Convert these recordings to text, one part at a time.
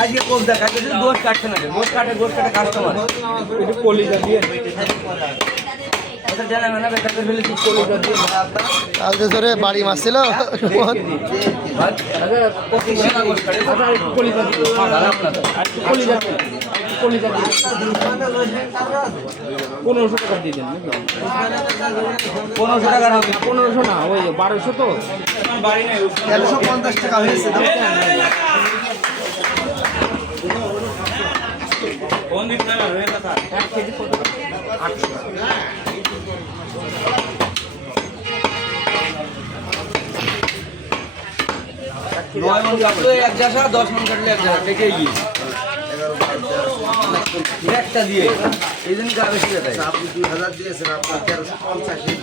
আজকে কোপ দেখাচ্ছে গোশ কাটছে না, গোশ কাটে কাস্টমার একটু কলিজা দিয়ে কালকে ধরে বাড়ি মারছিল পনেরোশো টাকা দিয়ে দেন, 1500 টাকা না, 1500 না, ওই 1200 তো 150 টাকা হয়েছে। নয় মন কাটলো এক জায়গা, 10 মন কাটলো এক জায়গা, দেখে গিয়ে একটা দিয়ে এই জন্য গা বেশি দেয়। আপনি 2000 দিয়েছেন, আপনার 1350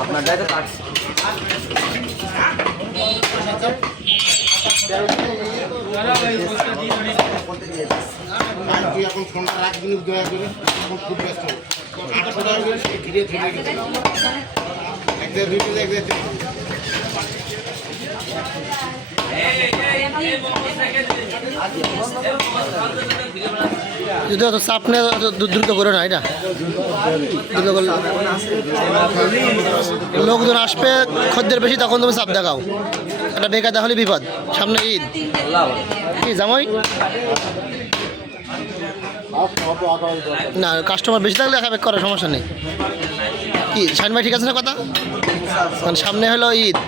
আপনার দায়িত্ব কাটছে তুই এখন ফোনটা রাখবি দয়া করে, এখন খুব ব্যস্ত 800 টাকা করে ঘিরে থেকে গেছে একদম রিপিল একদম যদি অত চাপ নেই দ্রুত করে না, এটা দ্রুত করলে লোকজন আসবে, খদ্দের বেশি, তখন তুমি চাপ দেখাও। এটা বেকার দেখালে বিপদ। সামনে ঈদ, কি জামাই না, কাস্টমার বেশি থাকলে একা বেক করার সমস্যা নেই। কি শাইন ভাই ঠিক আছে না কথা? কারণ সামনে হলো ঈদ,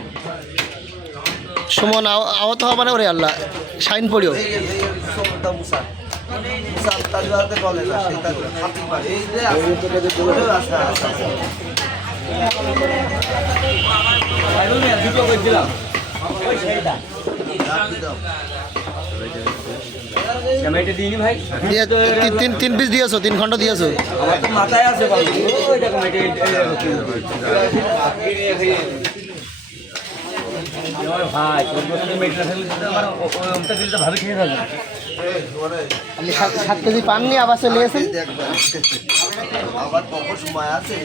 সুমন আহত হওয়া মানে ওরে আল্লাহ শাইন পড়িও। তিন পিস দিয়েছো, 3 খন্ড দিয়েছো। মাথায় আছে ভাবে খেয়ে থাকবে। আপনি 7 কেজি পাননি, আবার চলে এসেছেন। আবার কত সময় আছে?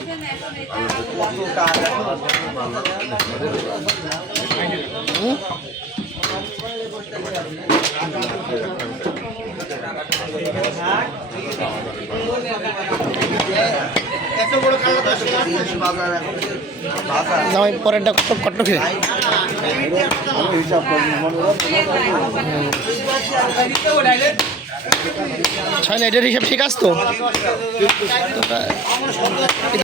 জামাই পরেরটা কত খেয়ে ছয় না, এটার হিসাব ঠিক আছে তো।